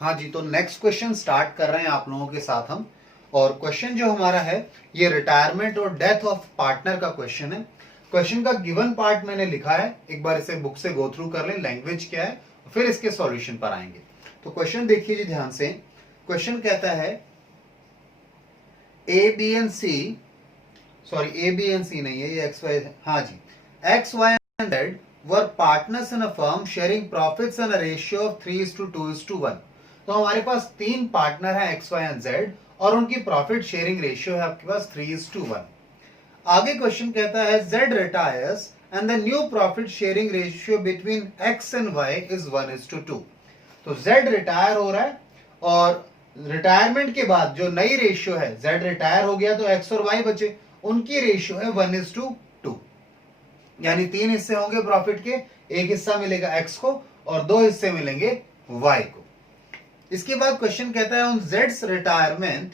हाँ जी, तो next question start कर रहे हैं आप लोगों के साथ हम। और क्वेश्चन जो हमारा है ये रिटायरमेंट और डेथ ऑफ पार्टनर का क्वेश्चन है। क्वेश्चन का गिवन पार्ट मैंने लिखा है, एक बार इसे बुक से गो थ्रू कर लें, लैंग्वेज क्या है, फिर इसके सॉल्यूशन पर आएंगे। तो क्वेश्चन देखिए जी ध्यान से। क्वेश्चन कहता है A B and C, sorry A B and C नहीं है, ये एक्स वाई है, हाँ जी, X Y and Z were partners in a firm sharing profits in a ratio of 3:2:1। तो हमारे पास तीन पार्टनर है एक्स वाई एंड जेड और उनकी प्रॉफिट शेयरिंग रेशियो है आपके पास 3:1। आगे क्वेश्चन कहता है Z retires and the new profit sharing ratio between X and Y is 1:2। तो जेड रिटायर हो रहा है और रिटायरमेंट के बाद जो नई रेशियो है, जेड रिटायर हो गया तो एक्स और वाई बचे, उनकी रेशियो है 1:2। यानी तीन हिस्से होंगे प्रॉफिट के, एक हिस्सा मिलेगा एक्स को और दो हिस्से मिलेंगे वाई को। इसके बाद क्वेश्चन कहता है on Jades retirement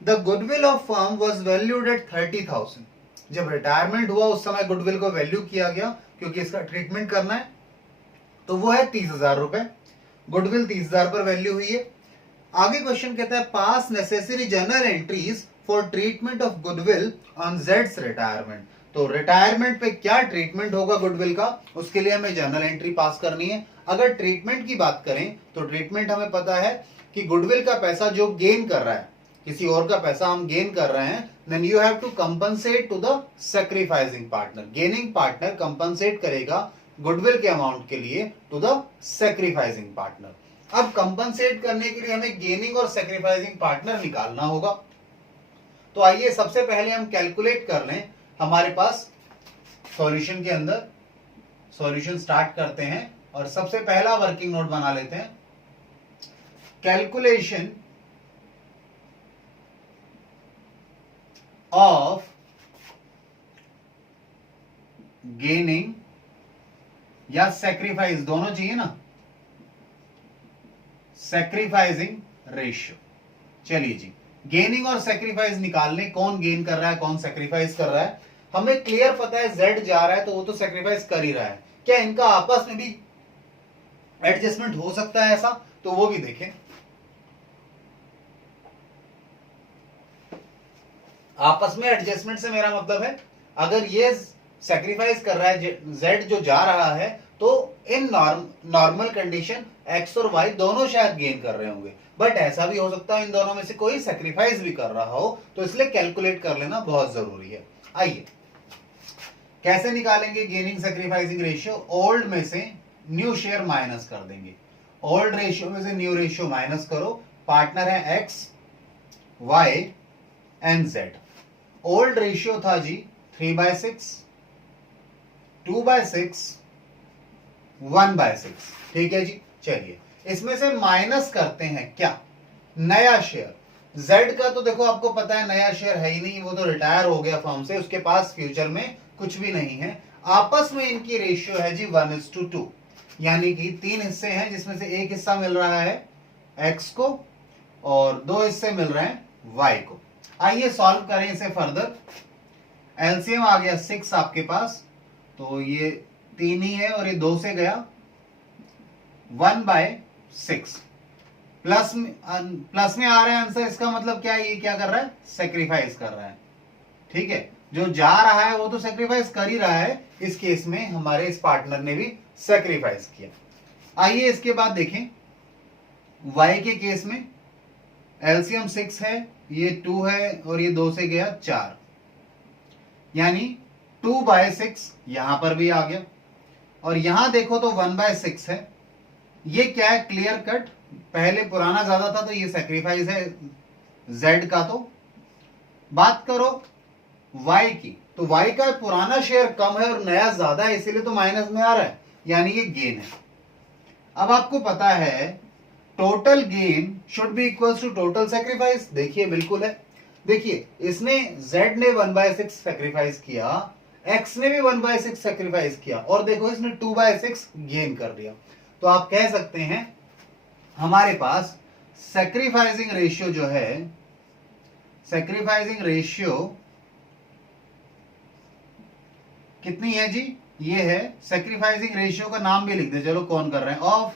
the goodwill of firm was valued eight 30,000। जब रिटायरमेंट हुआ उस समय गुडविल को वैल्यू किया गया क्योंकि इसका ट्रीटमेंट करना है, तो वो है 30,000 रुपए। गुडविल 30,000 पर वैल्यू हुई है। आगे क्वेश्चन कहता है pass necessary journal entries for treatment of goodwill on Jades retirement. तो रिटायरमेंट पे क्या ट्रीटमेंट होगा गुडविल का, उसके लिए हमें जर्नल एंट्री पास करनी है। अगर ट्रीटमेंट की बात करें तो ट्रीटमेंट हमें पता है कि गुडविल का पैसा जो गेन कर रहा है, किसी और का पैसा हम गेन कर रहे हैं, then you have to compensate to the sacrificing partner. Gaining partner compensate करेगा गुडविल के अमाउंट के लिए टू द सैक्रिफाइसिंग पार्टनर। अब कंपनसेट करने के लिए हमें गेनिंग और सैक्रिफाइसिंग पार्टनर निकालना होगा। तो आइए सबसे पहले हम कैलकुलेट कर लें। हमारे पास सॉल्यूशन के अंदर सॉल्यूशन स्टार्ट करते हैं और सबसे पहला वर्किंग नोट बना लेते हैं, कैलकुलेशन ऑफ गेनिंग या सैक्रिफाइस, दोनों चाहिए ना, सैक्रिफाइसिंग रेशियो। चलिए जी, गेनिंग और सैक्रिफाइस निकालने, कौन गेन कर रहा है कौन सैक्रिफाइस कर रहा है। हमें क्लियर पता है जेड जा रहा है तो वो तो सैक्रिफाइस कर ही रहा है। क्या इनका आपस में भी एडजस्टमेंट हो सकता है ऐसा, तो वो भी देखें। आपस में एडजस्टमेंट से मेरा मतलब है अगर ये सैक्रिफाइस कर रहा है जेड जो जा रहा है, तो इन नॉर्मल कंडीशन एक्स और वाई दोनों शायद गेन कर रहे होंगे, बट ऐसा भी हो सकता है इन दोनों में से कोई सैक्रिफाइस भी कर रहा हो, तो इसलिए कैलकुलेट कर लेना बहुत जरूरी है। आइए कैसे निकालेंगे गेनिंग सैक्रिफाइसिंग रेशियो। ओल्ड में से न्यू शेयर माइनस कर देंगे, ओल्ड रेशियो में से न्यू रेशियो माइनस करो। पार्टनर है X Y and Z. Old ratio था जी 3/6, 2/6, 1/6। ठीक है जी, चलिए इसमें से माइनस करते हैं क्या, नया शेयर। जेड का तो देखो आपको पता है नया शेयर है ही नहीं, वो तो रिटायर हो गया फर्म से, उसके पास फ्यूचर में कुछ भी नहीं है। आपस में इनकी रेशियो है जी 1:2, यानी कि तीन हिस्से हैं जिसमें से एक हिस्सा मिल रहा है एक्स को और दो हिस्से मिल रहे हैं वाई को। आइए सॉल्व करें इसे फर्दर। एलसीएम आ गया 6 आपके पास, तो ये 3 ही है और ये 2 से गया 1/6। प्लस में आ रहा है आंसर, इसका मतलब क्या है, ये क्या कर रहा है, सेक्रीफाइस कर रहा है। ठीक है, जो जा रहा है वो तो सेक्रीफाइस कर ही रहा है, इस केस में हमारे इस पार्टनर ने भी सेक्रीफाइस किया। आइए इसके बाद देखें y के केस में एलसीएम 6 है, ये 2 है और ये 2 से गया 4, यानी 2/6 यहां पर भी आ गया। और यहां देखो तो 1/6 है, ये क्या है, क्लियर कट, पहले पुराना ज्यादा था तो ये सेक्रीफाइस है जेड का। तो बात करो y की, तो y का पुराना शेयर कम है और नया ज्यादा है, इसीलिए तो माइनस में आ रहा है, यानी ये गेन है। अब आपको पता है total gain should be equals to total sacrifice. देखिए बिल्कुल है, देखिए इसने z ने 1/6 सेक्रीफाइस किया, x ने भी 1/6 सेक्रीफाइस किया और देखो इसने 2/6 गेन कर दिया। तो आप कह सकते हैं हमारे पास सैक्रिफाइसिंग रेशियो जो है, सैक्रिफाइसिंग रेशियो कितनी है जी, ये है। सैक्रिफाइसिंग रेशियो का नाम भी लिख दे, चलो कौन कर रहे हैं, ऑफ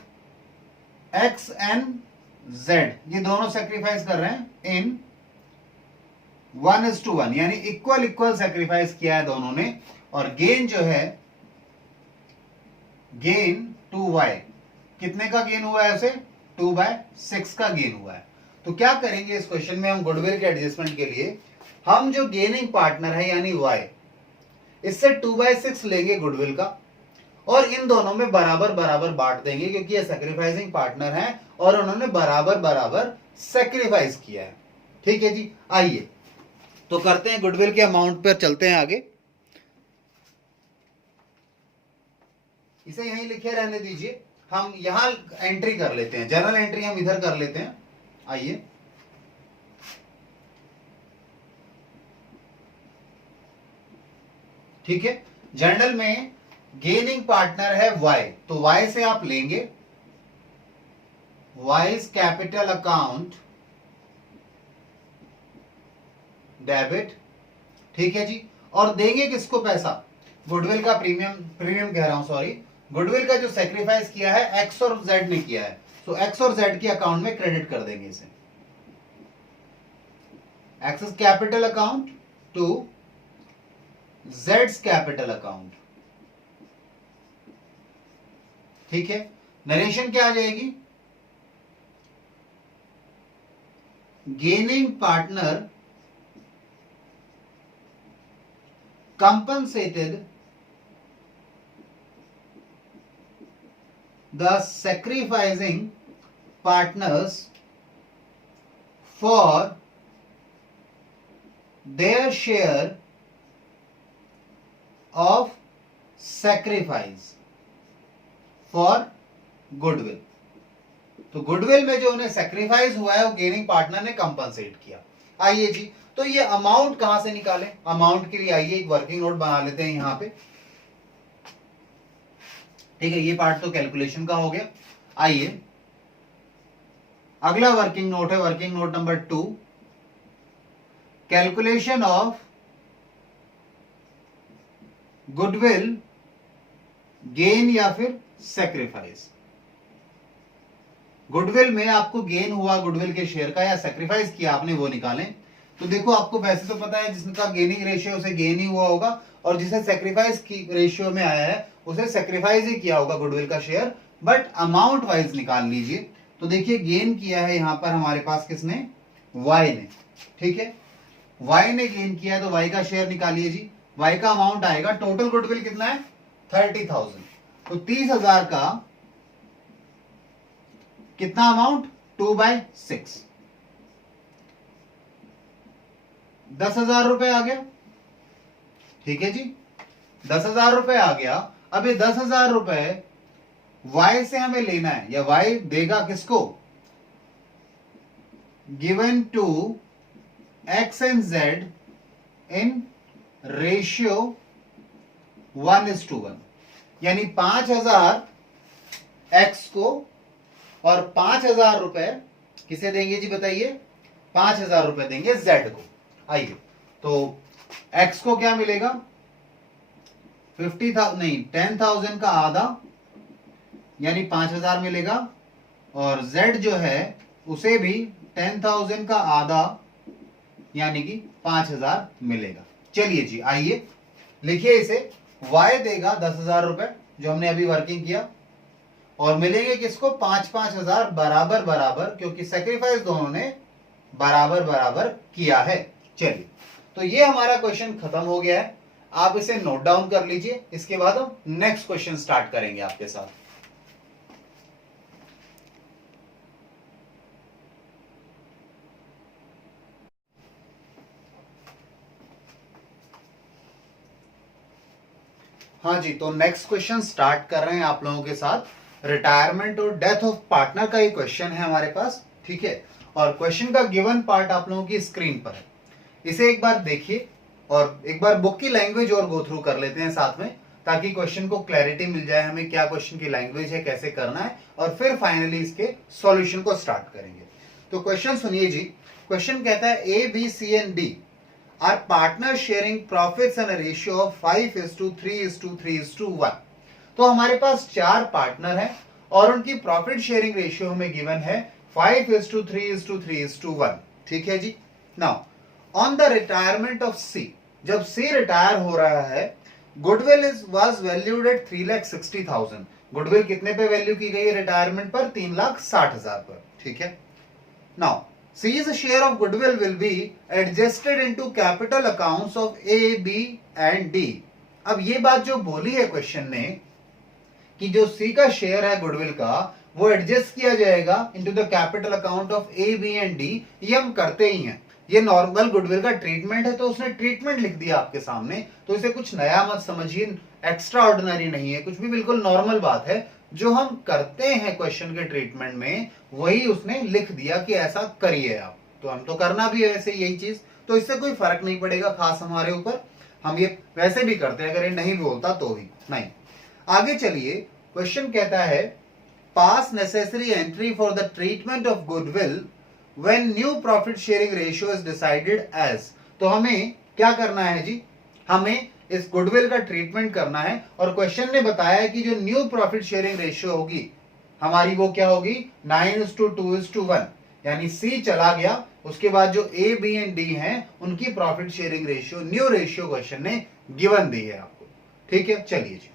एक्स एंड जेड, ये दोनों सेक्रीफाइस कर रहे हैं इन 1:1, यानी इक्वल इक्वल सेक्रीफाइस किया है दोनों ने। और गेन जो है, गेन 2y, कितने का गेन हुआ है उसे? 2/6 का गेन हुआ है। तो क्या करेंगे इस क्वेश्चन में हम गुडविल के एडजस्टमेंट के लिए, हम जो गेनिंग पार्टनर है यानी y, इससे 2/6 लेंगे गुडविल का, और इन दोनों में बराबर बराबर बांट देंगे, क्योंकि ये सैक्रिफाइसिंग पार्टनर है और उन्होंने बराबर बराबर सैक्रिफाइस किया है। ठीक है जी, आइए तो करते हैं गुडविल के अमाउंट पर, चलते हैं आगे। इसे यहीं लिखे रहने दीजिए, हम यहां एंट्री कर लेते हैं, जर्नल एंट्री हम इधर कर लेते हैं। आइए, ठीक है, जर्नल में गेनिंग पार्टनर है y, तो y से आप लेंगे वाइज कैपिटल अकाउंट डेबिट। ठीक है जी, और देंगे किसको पैसा? गुडविल का प्रीमियम कह रहा हूं, सॉरी, गुडविल का जो सेक्रीफाइस किया है x और z ने किया है, तो x और z के अकाउंट में क्रेडिट कर देंगे इसे। एक्सेस कैपिटल अकाउंट टू जेड्स कैपिटल अकाउंट। ठीक है, नरेशन क्या आ जाएगी? Gaining partner compensated the sacrificing partners for their share of sacrifice for goodwill। तो गुडविल में जो उन्हें सेक्रीफाइस हुआ है वो गेनिंग पार्टनर ने कंपनसेट किया। आइए जी, तो ये अमाउंट कहां से निकालें? अमाउंट के लिए आइए एक वर्किंग नोट बना लेते हैं यहां पे। ठीक है, ये पार्ट तो कैलकुलेशन का हो गया। आइए, अगला वर्किंग नोट है working note number 2, calculation of goodwill gain या फिर सेक्रीफाइस। गुडविल में आपको गेन हुआ गुडविल के शेयर का या सेक्रीफाइस किया आपने, वो निकालें। तो देखो, आपको वैसे तो पता है जिसका गेनिंग रेशियो उसे गेन ही हुआ होगा, और जिसे सेक्रीफाइस की रेशियो में आया है उसे सेक्रीफाइस ही किया होगा गुडविल का शेयर, बट अमाउंट वाइज निकाल लीजिए। तो देखिए, गेन किया है यहां पर हमारे पास किसने? y ने। ठीक है, y ने गेन किया है तो y का शेयर निकालिए जी। y का अमाउंट आएगा, टोटल गुडविल कितना है? 30,000। तो 30,000 का कितना अमाउंट? 2/6, 10,000 रुपए आ गया। ठीक है जी, 10,000 रुपए आ गया। अब ये 10,000 रुपए y से हमें लेना है, या y देगा किसको? Given to x and z in ratio 1:1, यानी 5,000 x को और 5,000 रुपए किसे देंगे जी बताइए? 5,000 रुपए देंगे z को। आइए, तो x को क्या मिलेगा? 50,000 नहीं, 10,000 का आधा यानी 5,000 मिलेगा, और z जो है उसे भी 10,000 का आधा यानी कि 5,000 मिलेगा। चलिए जी, आइए लिखिए इसे। y देगा 10,000 रुपए जो हमने अभी वर्किंग किया, और मिलेंगे किसको? 5,000 बराबर बराबर, क्योंकि सेक्रीफाइस दोनों ने बराबर बराबर किया है। चलिए, तो ये हमारा क्वेश्चन खत्म हो गया है। आप इसे नोट डाउन कर लीजिए, इसके बाद हम नेक्स्ट क्वेश्चन स्टार्ट करेंगे आपके साथ। हाँ जी, तो नेक्स्ट क्वेश्चन स्टार्ट कर रहे हैं आप लोगों के साथ। रिटायरमेंट और डेथ ऑफ पार्टनर का एक क्वेश्चन है हमारे पास। ठीक है, और क्वेश्चन का गिवन पार्ट आप लोगों की स्क्रीन पर है, इसे एक बार देखिए और एक बार बुक की लैंग्वेज और गो थ्रू कर लेते हैं साथ में, ताकि क्वेश्चन को क्लैरिटी मिल जाए हमें क्या क्वेश्चन की लैंग्वेज है, कैसे करना है, और फिर फाइनली इसके सॉल्यूशन को स्टार्ट करेंगे। तो क्वेश्चन सुनिए जी। क्वेश्चन कहता है A B C and D are partner sharing profits in a ratio of 5:3:3:1। तो हमारे पास 4 पार्टनर हैं और उनकी प्रॉफिट शेयरिंग रेशियो हमें गिवन है 5:3:3:1, ठीक है जी। Now on the retirement of C, जब सी रिटायर हो रहा है, goodwill was valued at 3,60,000। Goodwill कितने पे वैल्यू की गई है रिटायरमेंट पर? 3,60,000 पर, ठीक है। Now C's share of goodwill will be adjusted into capital accounts of A, B and D। अब ये बात जो बोली है क्वेश्चन ने कि जो C का शेयर है गुडविल का वो एडजस्ट किया जाएगा into the capital account of A, B and D, ये हम करते ही हैं। ये नॉर्मल गुडविल का ट्रीटमेंट है, तो उसने ट्रीटमेंट लिख दिया आपके सामने, तो इसे कुछ नया मत समझिए, एक्स्ट्रा ऑर्डिनरी नहीं है, कुछ भी बिल्कुल नॉर्मल बात है। जो हम करते हैं क्वेश्चन के ट्रीटमेंट में वही उसने लिख दिया कि ऐसा करिए आप, तो हम तो करना भी है वैसे यही चीज, तो इससे कोई फर्क नहीं पड़ेगा खास हमारे ऊपर, हम ये वैसे भी करते हैं, अगर ये नहीं भी बोलता तो भी नहीं। आगे चलिए, क्वेश्चन कहता है pass necessary entry for the treatment of goodwill when new profit sharing ratio is decided as. तो हमें क्या करना है जी, हमें इस गुडविल का ट्रीटमेंट करना है, और क्वेश्चन ने बताया कि जो न्यू प्रॉफिट शेयरिंग रेशियो होगी हमारी वो क्या होगी? 9:2:1, यानी सी चला गया, उसके बाद जो ए, बी एंड डी हैं उनकी profit sharing ratio, new ratio question ने गिवन दी है आपको, ठीक है। चलिए जी,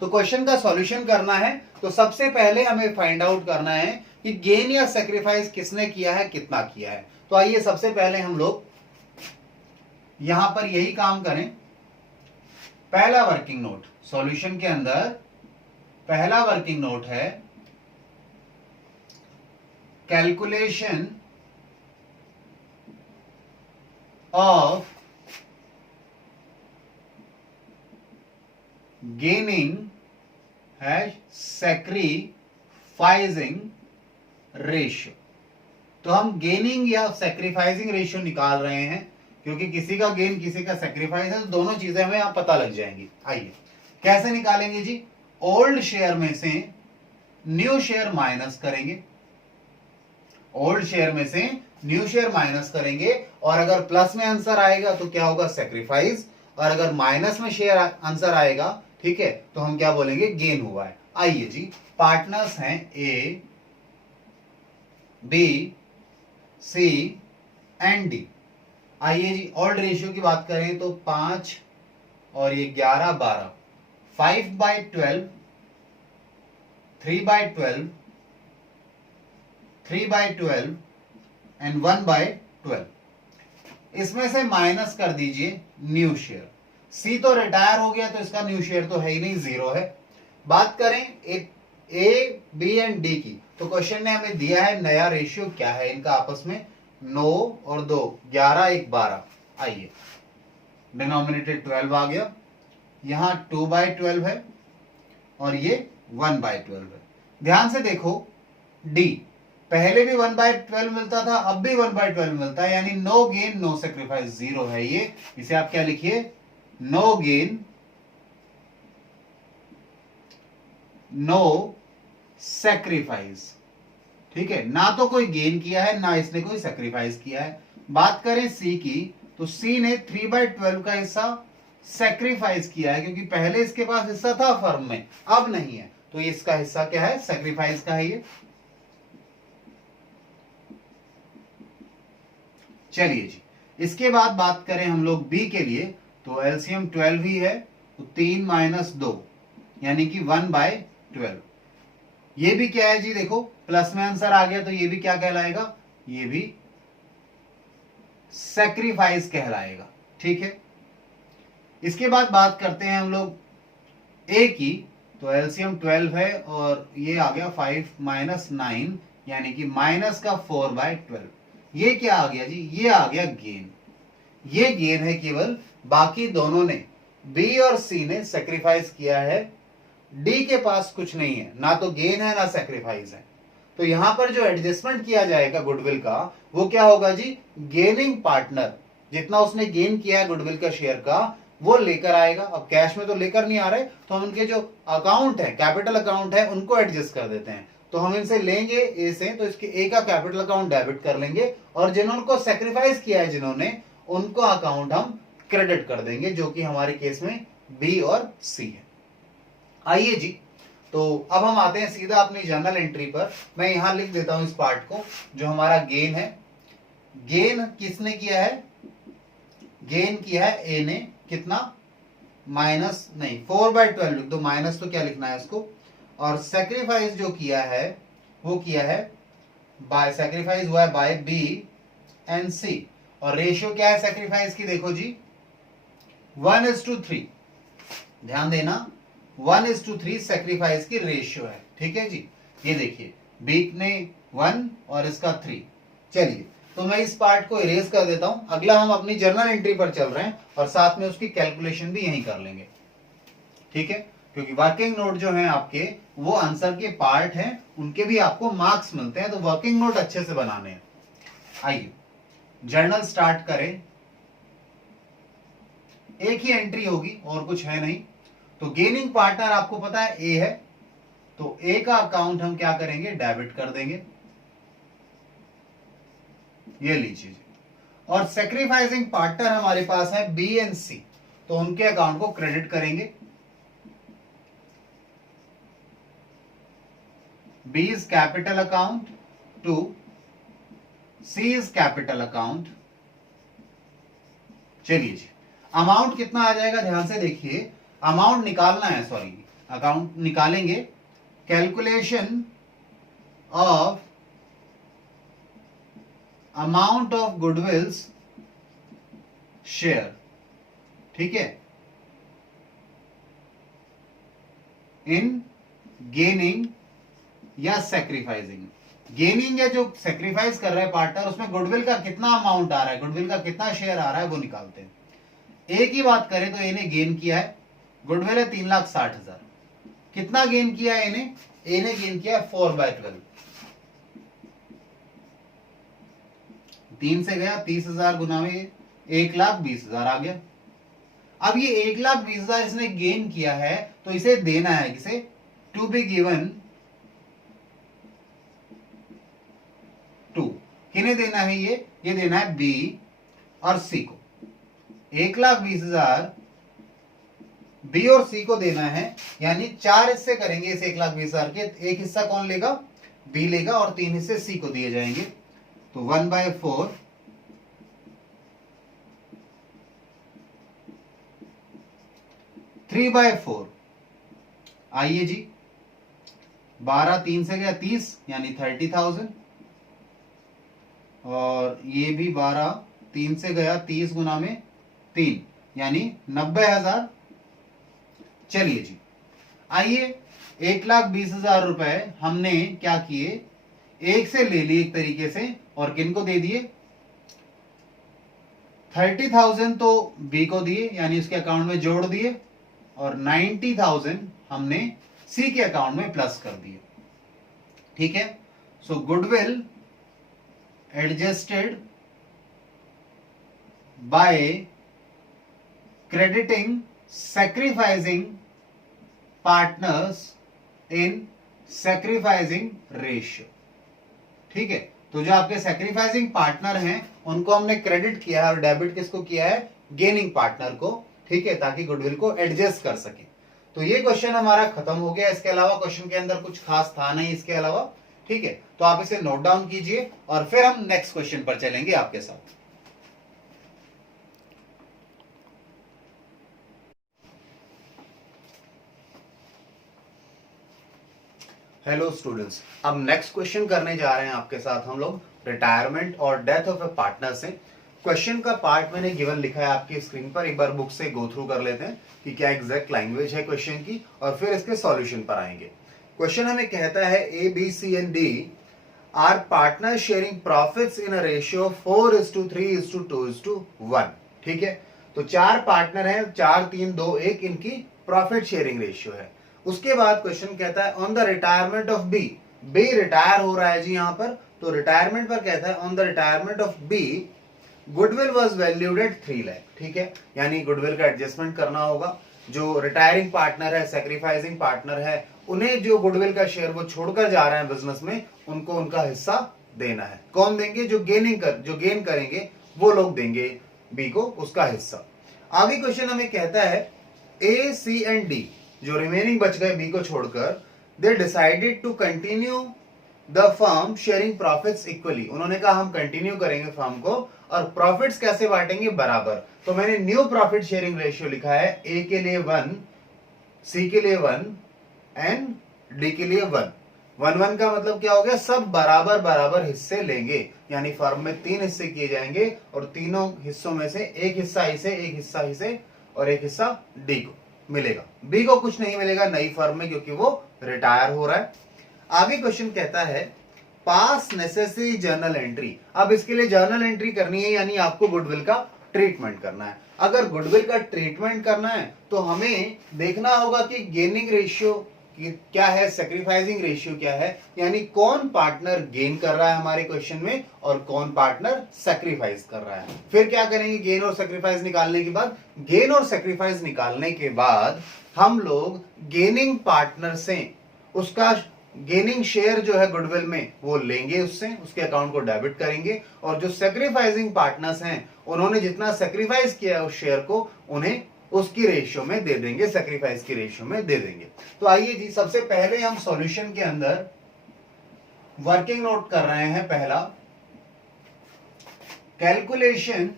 तो क्वेश्चन का सॉल्यूशन करना है, तो सबसे पहले हमें फाइंड आउट करना है कि गेन या सेक्रीफाइस किसने किया है, कितना किया है। तो आइए सबसे पहले हम लोग यहां पर यही काम करें। पहला वर्किंग नोट सॉल्यूशन के अंदर, पहला वर्किंग नोट है कैलकुलेशन ऑफ गेनिंग है सैक्रिफाइसिंग रेशियो। तो हम गेनिंग या सैक्रिफाइसिंग रेशियो निकाल रहे हैं, क्योंकि किसी का गेन किसी का सैक्रिफाइस है, तो दोनों चीजें हमें यहां पता लग जाएंगी। आइए कैसे निकालेंगे जी, ओल्ड शेयर में से न्यू शेयर माइनस करेंगे, ओल्ड शेयर में से न्यू शेयर माइनस करेंगे, और अगर प्लस में आंसर आएगा तो क्या होगा? सैक्रिफाइस, और अगर माइनस में शेयर आंसर आएगा, ठीक है, तो हम क्या बोलेंगे? गेन हुआ है। आइए जी, पार्टनर्स हैं ए, बी, सी एंड डी। आइए जी, ओल्ड रेशियो की बात करें तो 5 और ये 11, 12, 5/12, 3/12, 3/12 एंड 1/12। इसमें से माइनस कर दीजिए न्यू शेयर। सी तो रिटायर हो गया, तो इसका न्यू शेयर तो है ही नहीं, 0 है। बात करें ए, बी एंड डी की, तो क्वेश्चन ने हमें दिया है नया रेशियो क्या है इनका आपस में, 9 और 2, 11, 1, 12। आइए, डिनोमिनेटर 12 आ गया, यहां 2/12 है और ये 1/12 है। ध्यान से देखो, डी पहले भी 1/12 मिलता था, अब भी 1/12 मिलता है, यानी नो गेन नो सेक्रीफाइस, 0 है ये। इसे आप क्या लिखिए? नो गेन नो सेक्रीफाइस, ठीक है, ना तो कोई गेन किया है ना इसने कोई सेक्रीफाइस किया है। बात करें सी की, तो सी ने 3/12 का हिस्सा सेक्रीफाइस किया है, क्योंकि पहले इसके पास हिस्सा था फर्म में, अब नहीं है, तो इसका हिस्सा क्या है? सेक्रीफाइस का है ये। चलिए जी, इसके बाद बात करें हम लोग बी के लिए, तो एलसीएम 12 ही है, तो 3 - 2 यानी कि 1/12। ये भी क्या है जी, देखो प्लस में आंसर आ गया, तो ये भी क्या कहलाएगा? ये भी सैक्रिफाइस कहलाएगा, ठीक है। इसके बाद बात करते हैं हम लोग ए की, तो एलसीएम 12 है और ये आ गया 5 - 9 यानी कि माइनस का 4/12। ये क्या आ गया जी? ये आ गया गेन। ये गेन है केवल, बाकी दोनों ने, बी और सी ने सेक्रीफाइस किया है, डी के पास कुछ नहीं है, ना तो गेन है ना सेक्रीफाइस है। तो यहां पर जो एडजस्टमेंट किया जाएगा गुडविल का, वो क्या होगा जी? गेनिंग पार्टनर जितना उसने गेन किया है गुडविल का शेयर का, वो लेकर आएगा। अब कैश में तो लेकर नहीं आ रहे, तो हम उनके जो अकाउंट है, कैपिटल अकाउंट है, उनको एडजस्ट कर देते हैं। तो हम इनसे लेंगे ए से, तो इसके ए का कैपिटल अकाउंट डेबिट कर लेंगे, और जिन्होंने सेक्रीफाइस किया है जिन्होंने, उनको अकाउंट हम क्रेडिट कर देंगे, जो कि हमारे केस में बी और सी है। आइए जी, तो अब हम आते हैं सीधा अपनी जर्नल एंट्री पर। मैं यहां लिख देता हूं इस पार्ट को, जो हमारा गेन है। गेन किसने किया है? गेन किया है ए ने। कितना? माइनस नहीं, 4/12 लिख दो, माइनस तो क्या लिखना है उसको। और सेक्रीफाइस जो किया है वो किया है बाय, सेक्रीफाइस हुआ है बाय बी एंड सी। और रेशियो क्या है सेक्रीफाइस की? देखो जी 1:3, ध्यान देना 1:3 सेक्रीफाइस की रेशियो है। ठीक है जी, ये देखिए बी ने 1 और इसका 3। चलिए तो मैं इस पार्ट को इरेज कर देता हूं। अगला हम अपनी जर्नल एंट्री पर चल रहे हैं और साथ में उसकी कैलकुलेशन भी यहीं कर लेंगे। ठीक है, क्योंकि वर्किंग नोट जो है आपके वो आंसर के पार्ट हैं, उनके भी आपको मार्क्स मिलते हैं, तो वर्किंग नोट अच्छे से बनाने हैं। आइए जर्नल स्टार्ट करें। एक ही एंट्री होगी और कुछ है नहीं। तो गेनिंग पार्टनर आपको पता है ए है, तो ए का अकाउंट हम क्या करेंगे? डेबिट कर देंगे। ये लीजिए। और सेक्रीफाइसिंग पार्टनर हमारे पास है बी एंड सी, तो उनके अकाउंट को क्रेडिट करेंगे। B is capital account to C's capital account. चलिए जी, अमाउंट कितना आ जाएगा? ध्यान से देखिए, अमाउंट निकालना है, सॉरी अकाउंट निकालेंगे। Calculation of amount of गुडविल्स share. ठीक है, इन गेनिंग या सेक्रीफाइसिंग। गेनिंग है जो सेक्रीफाइस कर रहा है पार्टनर, उसमें गुडविल का कितना अमाउंट आ रहा है, गुडविल का कितना शेयर आ रहा है वो निकालते हैं। एक ही बात करें तो इन्हें गेन किया है, गुडविल है 3,60,000। कितना गेन किया है इन्हें? इन्हें गेन किया है 4/12। 3 से गया 30,000 गुना में 1,20,000 आ गया। अब ये 1,20,000 इसने गेन किया है, तो इसे देना है किसे? To B given to. किन्हें देना है ये देना है बी और सी को। 1,20,000 बी और सी को देना है, यानी 4 हिस्से करेंगे इस 1,20,000 के। एक हिस्सा कौन लेगा? बी लेगा, और 3 हिस्से सी को दिए जाएंगे। तो 1/4 3/4। आइए जी, 12 3 से गया 30, यानी 30,000। और ये भी 12 3 से गया 30 गुना में 3, यानी 90,000। चलिए जी, आइए 1,20,000 रुपए हमने क्या किए? एक से ले लिए एक तरीके से, और किन को दे दिए? 30,000 तो बी को दिए, यानी उसके अकाउंट में जोड़ दिए, और 90,000 हमने सी के अकाउंट में प्लस कर दिए। ठीक है, so goodwill adjusted by crediting sacrificing partners in sacrificing ratio. ठीक है, तो जो आपके सैक्रिफाइसिंग पार्टनर हैं उनको हमने क्रेडिट किया है, और डेबिट किसको किया है? गेनिंग पार्टनर को। ठीक है, ताकि गुडविल को एडजस्ट कर सके। तो ये क्वेश्चन हमारा खत्म हो गया। इसके अलावा क्वेश्चन के अंदर कुछ खास था नहीं इसके अलावा। ठीक है, तो आप इसे नोट डाउन कीजिए और फिर हम नेक्स्ट क्वेश्चन पर चलेंगे आपके साथ। हेलो स्टूडेंट्स, अब नेक्स्ट क्वेश्चन करने जा रहे हैं आपके साथ हम लोग रिटायरमेंट और डेथ ऑफ ए पार्टनर से। क्वेश्चन का पार्ट मैंने गिवन लिखा है आपकी स्क्रीन पर, एक बार बुक से गो थ्रू कर लेते हैं कि क्या एग्जैक्ट लैंग्वेज है क्वेश्चन की, और फिर इसके सॉल्यूशन पर आएंगे। क्वेश्चन हमें कहता है A B C and D are partner sharing profits in a ratio 4:3:2:1। ठीक है, तो 4 पार्टनर हैं, 4 3 2 1 इनकी प्रॉफिट शेयरिंग रेशियो है। उसके बाद क्वेश्चन कहता है on the retirement of B. B retire हो रहा है जी यहां पर, तो रिटायरमेंट पर कहता है on the retirement of B goodwill was valued at 3 lakh. ठीक है, यानी गुडविल का एडजस्टमेंट करना होगा। जो रिटायरिंग पार्टनर है, सेक्रीफाइसिंग पार्टनर है, उन्हें जो गुडविल का शेयर वो छोड़कर जा रहे हैं बिजनेस में, उनको उनका हिस्सा देना है। कौन देंगे? जो गेन करेंगे वो लोग देंगे बी को उसका हिस्सा। आगे क्वेश्चन हमें कहता है ए सी एंड डी, जो रिमेनिंग बच गए बी को छोड़कर, they decided to continue the firm sharing profits equally. उन्होंने कहा हम कंटिन्यू करेंगे फर्म को और प्रॉफिट्स कैसे बांटेंगे, बराबर। तो मैंने न्यू प्रॉफिट शेयरिंग रेशियो लिखा है, ए के लिए 1, सी के लिए 1 एंड डी के लिए 1। 1-1 का मतलब क्या हो गया, सब बराबर बराबर हिस्से लेंगे, यानी फर्म में 3 हिस्से किए जाएंगे और तीनों हिस्सों में से एक हिस्सा इसे, एक हिस्सा इसे और एक हिस्सा डी को मिलेगा। बी को कुछ नहीं मिलेगा नई फर्म में, क्योंकि वो रिटायर हो रहा है। आगे क्वेश्चन कहता है पास नेसेसरी जर्नल एंट्री। अब इसके लिए जर्नल एंट्री करनी है, यानी आपको गुडविल का ट्रीटमेंट करना है। अगर गुडविल का ट्रीटमेंट करना है तो हमें देखना होगा कि गेनिंग रेशियो क्या है, सेक्रीफाइसिंग रेशियो क्या है, यानी कौन पार्टनर गेन कर रहा है हमारे क्वेश्चन में और कौन पार्टनर सेक्रीफाइस कर रहा है। फिर क्या करेंगे, गेन और सेक्रीफाइस निकालने के बाद, गेन और सेक्रीफाइस निकालने के बाद हम लोग गेनिंग पार्टनर से उसका गेनिंग शेयर जो है गुडविल में वो लेंगे, उससे उसके अकाउंट को डेबिट करेंगे, और जो सेक्रीफाइसिंग पार्टनर्स हैं उन्होंने जितना सेक्रीफाइस किया है उस शेयर को उन्हें उसकी रेशियो में दे देंगे, सेक्रीफाइस की रेशियो में दे देंगे। तो आइए जी, सबसे पहले हम सॉल्यूशन के अंदर वर्किंग नोट कर रहे हैं। पहला, calculation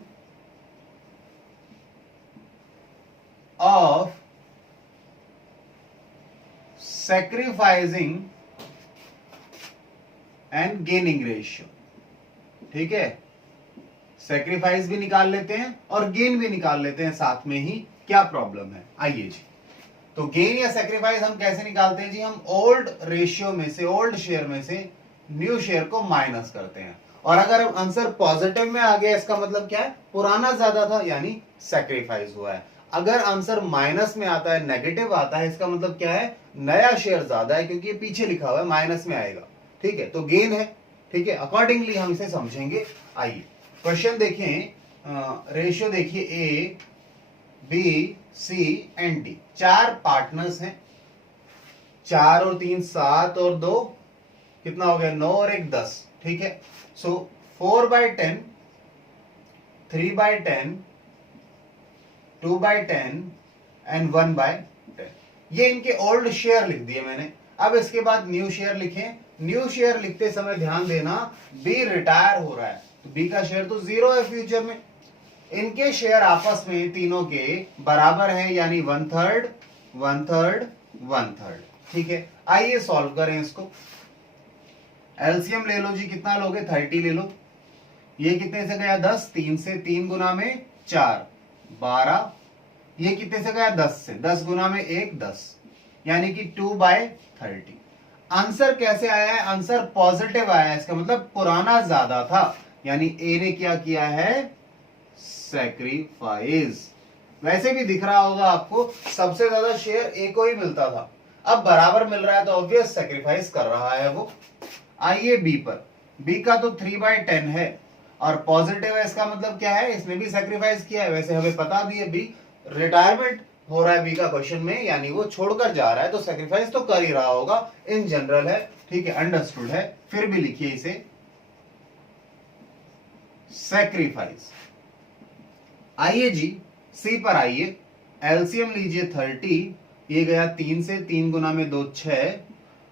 of sacrificing and gaining ratio. ठीक है, सेक्रीफाइस भी निकाल लेते हैं और गेन भी निकाल लेते हैं साथ में ही, क्या प्रॉब्लम है। आइए जी, तो गेन या सेक्रीफाइस हम कैसे निकालते हैं जी, हम ओल्ड रेशियो में से, ओल्ड शेयर में से न्यू शेयर को माइनस करते हैं, और अगर आंसर पॉजिटिव में आ गया इसका मतलब क्या है, पुराना ज्यादा था यानी सेक्रीफाइस हुआ है। अगर आंसर माइनस में आता है, नेगेटिव आता है, इसका मतलब क्या है, नया शेयर ज्यादा है, क्योंकि ये पीछे लिखा हुआ है माइनस में आएगा। ठीक है, तो गेन है। ठीक है, अकॉर्डिंगली हम इसे समझेंगे। आइए क्वेश्चन देखें, रेशियो देखिए, A B C and D, 4 partners हैं, 4 और 3 7 और 2 कितना हो गया, 9 और 1 10। ठीक है, सो 4/10, 3/10, 2/10 एंड 1/10। ये इनके ओल्ड शेयर लिख दिए मैंने। अब इसके बाद न्यू शेयर लिखें। न्यू शेयर लिखते समय ध्यान देना, बी रिटायर हो रहा है तो बी का शेयर तो 0 है फ्यूचर में। इनके शेयर आपस में तीनों के बराबर हैं, यानी 1/3, 1/3, 1/3। ठीक है, आइए सॉल्व करें इसको। एलसीएम ले लो जी, कितना लोगे, 30 ले लो। ये कितने से गया, 10, 3 से, 3 गुना में 4 12। ये कितने से गया, 10 से, 10 गुना में 1 10, यानी कि 2/30। आंसर कैसे आया है, आंसर पॉजिटिव आया है, इसका मतलब पुराना ज्यादा था, यानी ए ने क्या किया है, सेक्रीफाइस। वैसे भी दिख रहा होगा आपको, सबसे ज्यादा शेयर ए को ही मिलता था, अब बराबर मिल रहा है तो ऑब्वियस सेक्रीफाइस कर रहा है वो। आइए बी पर, बी का तो 3/10 है और पॉजिटिव है, इसका मतलब क्या है, इसने भी सेक्रीफाइस किया है। वैसे हमें पता भी है बी रिटायरमेंट हो रहा है बी का क्वेश्चन में, यानी वो छोड़कर जा रहा है तो सेक्रीफाइस तो कर ही रहा होगा, इन जनरल है। ठीक है, अंडरस्टूड है। फिर भी लिखिए इसे सेक्रीफाइस। आइए जी सी पर आइए, एलसीएम लीजिए 30, ये गया 3 से, 3 गुना में 2 6,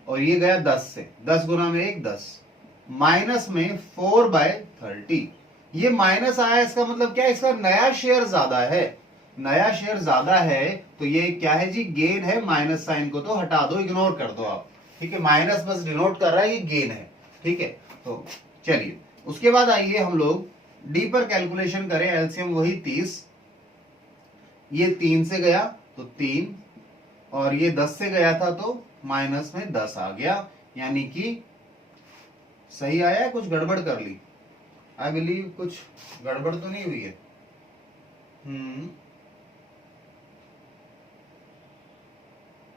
और ये गया 10 से, 10 गुना में 1 10, माइनस में 4/30। ये माइनस आया, इसका मतलब क्या है, इसका नया शेयर ज्यादा है, नया शेयर ज्यादा है तो ये क्या है जी, गेन है। माइनस साइन को तो हटा दो, इग्नोर कर दो आप। ठीक है, माइनस बस डिनोट कर रहा है, ये गेन है। ठीक है, तो चलिए उसके बाद आइए हम लोग डी पर कैलकुलेशन करें। एलसीएम वही 30, ये 3 से गया तो 3, और ये 10 से गया था तो माइनस में 10 आ गया, यानी कि सही आया है, कुछ गड़बड़ कर ली, आई बिलीव कुछ गड़बड़ तो नहीं हुई है।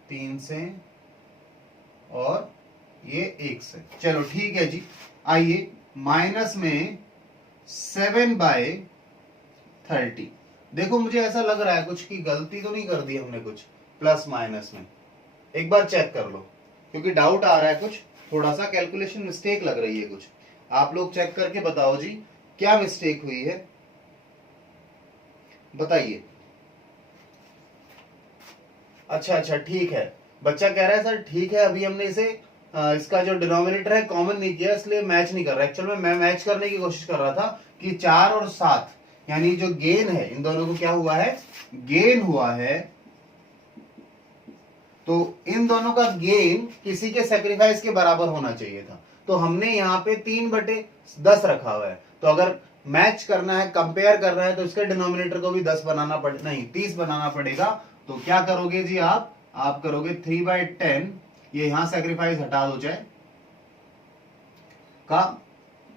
3 से और ये 1 से, चलो ठीक है जी। आइए माइनस में 7/30। देखो मुझे ऐसा लग रहा है कुछ की गलती तो नहीं कर दी हमने कुछ प्लस माइनस में, एक बार चेक कर लो, क्योंकि डाउट आ रहा है कुछ, थोड़ा सा कैलकुलेशन मिस्टेक लग रही है कुछ। आप लोग चेक करके बताओ जी क्या मिस्टेक हुई है, बताइए। अच्छा ठीक है, बच्चा कह रहा है सर ठीक है, अभी हमने इसे इसका जो डिनोमिनेटर है कॉमन नहीं किया, इसलिए मैच नहीं कर रहा। एक्चुअल में मैं मैच करने की कोशिश कर रहा था कि 4 और 7 यानी जो गेन है इन दोनों को क्या हुआ है, गेन हुआ है। तो इन दोनों का गेन किसी के सेक्रीफाइस के बराबर होना चाहिए था, तो हमने यहाँ पे 3/10 रखा हुआ है। तो अगर मैच करना है, कंपेयर करना है, तो इसके डिनोमिनेटर को भी 10 बनाना पड़े, नहीं 30 बनाना पड़ेगा। तो क्या करोगे जी आप करोगे 3/10, ये यहां सेक्रीफाइस हटा दो चाहे का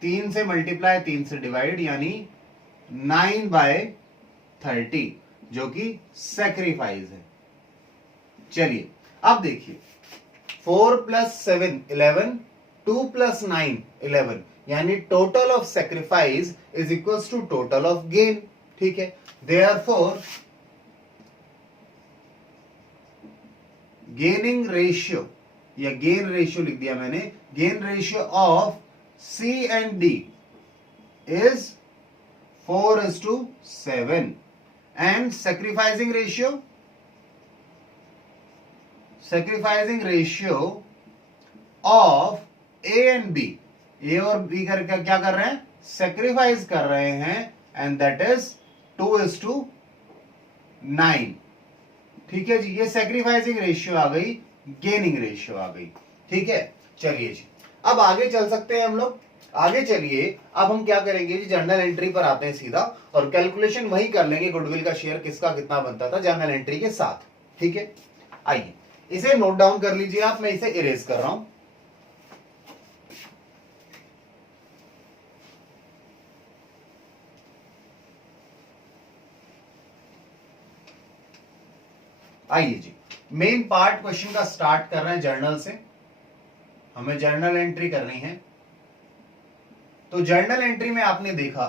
3 से मल्टीप्लाई 3 से डिवाइड, यानी 9/30 जो कि सेक्रीफाइस है। चलिए अब देखिए 4 + 7 11, 2 + 9 11, यानी total of sacrifice is equals to total of gain. ठीक है, देयरफॉर गेनिंग रेशियो या गेन रेशियो लिख दिया मैंने, gain ratio of C and D is 4:7 and sacrificing ratio of A and B, A और B करके क्या कर रहे हैं, सेक्रीफाइस कर रहे हैं, एंड दैट इज 2:9। ठीक है जी, ये सेक्रीफाइसिंग रेशियो आ गई, गेनिंग रेशियो आ गई। ठीक है, चलिए जी अब आगे चल सकते हैं हम लोग। आगे चलिए, अब हम क्या करेंगे जी, जर्नल एंट्री पर आते हैं सीधा, और कैलकुलेशन वही कर लेंगे गुडविल का शेयर किसका कितना बनता था जर्नल एंट्री के साथ। ठीक है, आइए इसे नोट डाउन कर लीजिए आप, मैं इसे इरेज कर रहा हूं। आइए जी, मेन पार्ट क्वेश्चन का स्टार्ट कर रहे हैं जर्नल से। हमें जर्नल एंट्री करनी है। तो जर्नल एंट्री में आपने देखा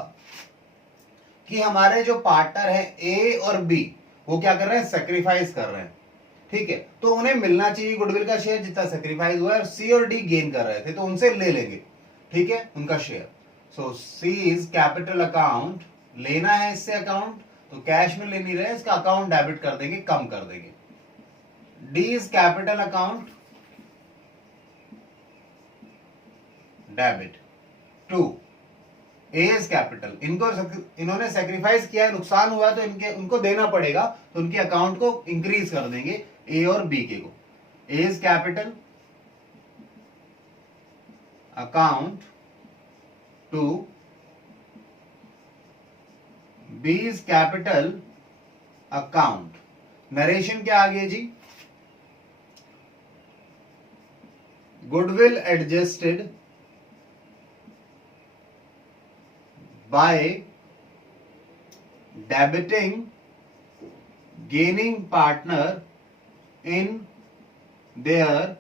कि हमारे जो पार्टनर है ए और बी, वो क्या कर रहे हैं, सेक्रीफाइस कर रहे हैं। ठीक है, तो उन्हें मिलना चाहिए गुडविल का शेयर जितना सेक्रीफाइस हुआ है, और सी और डी गेन कर रहे थे तो उनसे ले लेंगे। ठीक है, उनका share. So C's capital account, लेना है इससे अकाउंट, तो कैश में ले नहीं रहे, इसका अकाउंट डेबिट कर देंगे, कम कर देंगे। D's capital account, debit to A is capital. इन्होंने सेक्रीफाइस किया है, नुकसान हुआ है, तो उनको देना पड़ेगा, तो उनके अकाउंट को इंक्रीज कर देंगे, ए और बी के को। A is capital account to B is capital account. Narration क्या आ गया जी, goodwill adjusted by debiting gaining partner in their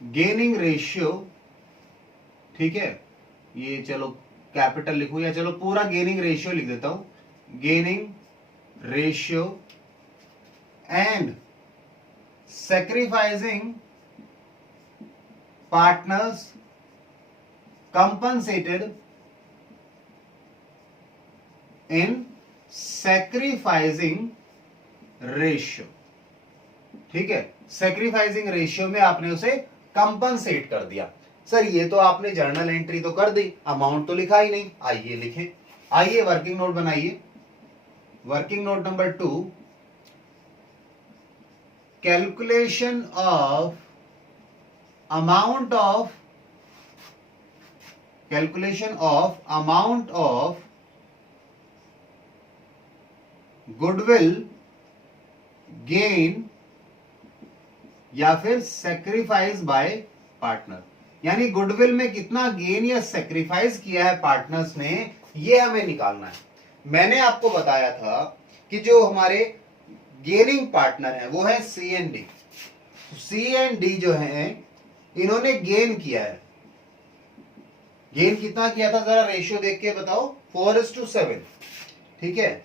gaining ratio। ठीक है, ये चलो कैपिटल लिखूं या चलो पूरा गेनिंग रेशियो लिख देता हूं, gaining ratio and sacrificing partners compensated in sacrificing ratio. ठीक है, सेक्रीफाइसिंग रेशियो में आपने उसे कंपनसेट कर दिया। सर ये तो आपने जर्नल एंट्री तो कर दी, अमाउंट तो लिखा ही नहीं। आइए लिखें, आइए वर्किंग नोट बनाइए। Working note number 2, calculation of amount of goodwill gain या फिर सेक्रीफाइस बाय पार्टनर, यानी गुडविल में कितना गेन या सेक्रीफाइस किया है पार्टनर्स ने, ये हमें निकालना है। मैंने आपको बताया था कि जो हमारे गेनिंग पार्टनर है वो है C and D. C and D जो है इन्होंने गेन किया है। गेन कितना किया था जरा रेशियो देख के बताओ, 4:7। ठीक है,